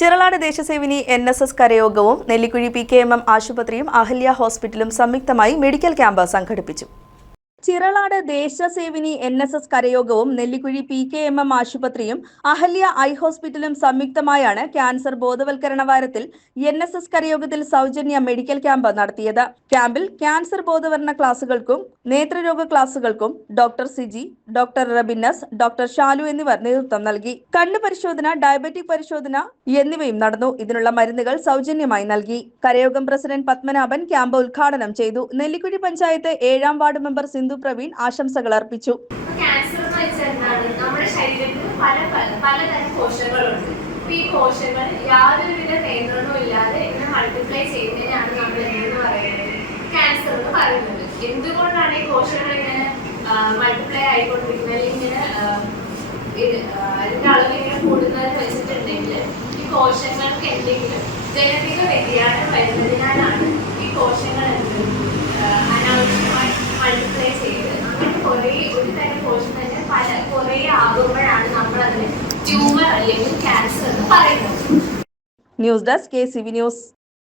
Chiralad Deshasevini N S S കരയോഗവും Nellikuzhi P K M M ആശുപത്രിയും അഹല്യ ഹോസ്പിറ്റലും സംയുക്തമായി medical camp സംഘടിപ്പിച്ചു. Chiralad Deshasevini N S S കരയോഗവും Nellikuzhi P K M M ആശുപത്രിയും Ahalya eye ഹോസ്പിറ്റലും സംയുക്തമായാണ് cancer ബോധവൽക്കരണ വാരത്തിൽ എൻ എസ് എസ് കരയോഗത്തിൽ സൗജന്യ മെഡിക്കൽ ക്യാമ്പ് നടത്തിയത്. ക്യാമ്പിൽ ക്യാൻസർ ബോധവൽക്കരണ ക്ലാസുകൾക്കും നേത്രരോഗ ക്ലാസുകൾക്കും doctor Siji doctor Rabinas doctor Shalu എന്നിവർ നേതൃത്വം നൽകി. കണ്ണു പരിശോധന ഡയബറ്റിക് പരിശോധന എന്നിവയും നടന്നു. ഇതിനുള്ള മരുന്നുകൾ സൗജന്യമായി നൽകി. കരയോഗം പ്രസിഡന്റ് പത്മനാഭൻ ക്യാമ്പ് ഉദ്ഘാടനം ചെയ്തു. നെല്ലിക്കുഴി പഞ്ചായത്ത് ഏഴാം വാർഡ് മെമ്പർ സിന്ധു പ്രവീൺ ആശംസകൾ അർപ്പിച്ചു. നമ്മുടെ ശരീരത്തിൽ പല പല പലതരം കോശങ്ങളുണ്ട്. ഈ കോശങ്ങൾ യാതൊരുവിധ ചെയ്യുന്നതിനാണ് നമ്മൾ ക്യാൻസർ എന്ന് പറയുന്നത്. എന്തുകൊണ്ടാണ് ഈ ആയിക്കൊണ്ടിരിക്കുന്നത്? ഈ കോശങ്ങൾക്ക് എന്തെങ്കിലും ജനതിക വ്യതിയാനം വരുന്നതിനാലാണ് ഈ കോശങ്ങൾ കുറേ ഒരു തരം കോശം തന്നെ പല കുറേ ആകുമ്പോഴാണ് നമ്മൾ അതിന് ട്യൂമർ അല്ലെങ്കിൽ ക്യാൻസർ എന്ന് പറയുന്നത്. News desk K C V news